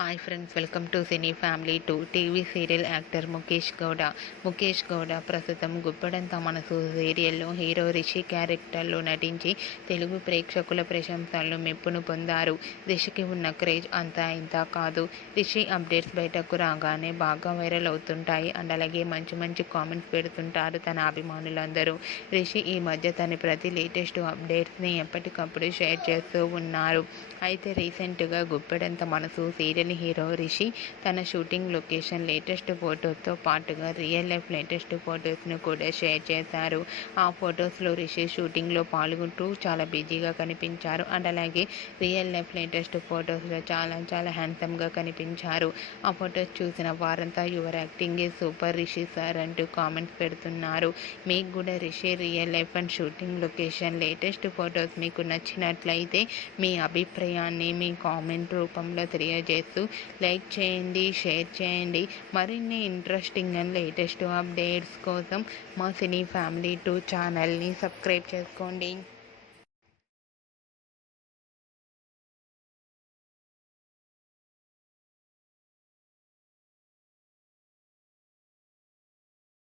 Hi friends, welcome to cine family 2. TV serial actor Mukesh Gowda ప్రస్తుతం గుప్పెడంత మనసు సీరియల్లో హీరో రిషి క్యారెక్టర్లో నటించి తెలుగు ప్రేక్షకుల ప్రశంసలను మెప్పును పొందారు. రిషికి ఉన్న క్రేజ్ అంతా ఇంత కాదు. రిషి అప్డేట్స్ బయటకు రాగానే బాగా వైరల్ అవుతుంటాయి అండ్ అలాగే మంచి కామెంట్స్ పెడుతుంటారు తన అభిమానులందరూ. రిషి ఈ మధ్య తన ప్రతి లేటెస్ట్ అప్డేట్స్ని ఎప్పటికప్పుడు షేర్ చేస్తూ ఉన్నారు. అయితే రీసెంట్గా గుప్పెడంత మనసు సీరియల్ హీరో రిషి తన షూటింగ్ లొకేషన్ లేటెస్ట్ ఫొటోస్తో పాటుగా రియల్ లైఫ్ లేటెస్ట్ ఫొటోస్ను కూడా షేర్ చేశారు. ఆ ఫొటోస్లో రిషి షూటింగ్లో పాల్గొంటూ చాలా బిజీగా కనిపించారు అండ్ అలాగే రియల్ లైఫ్ లేటెస్ట్ ఫొటోస్లో చాలా హ్యాండ్సమ్గా కనిపించారు. ఆ ఫొటోస్ చూసిన వారంతా your acting is super Rishi sir అంటూ కామెంట్స్ పెడుతున్నారు. మీకు కూడా Rishi real life and shooting location latest photos మీకు నచ్చినట్లయితే మీ అభిప్రాయాన్ని మీ కామెంట్ రూపంలో తెలియజేస్తూ లైక్ చేయండి, షేర్ చేయండి. మరిన్ని ఇంట్రెస్టింగ్ అండ్ లేటెస్ట్ అప్డేట్స్ కోసం మా సినీ ఫ్యామిలీ 2 ఛానల్ని సబ్స్క్రైబ్ చేసుకోండి.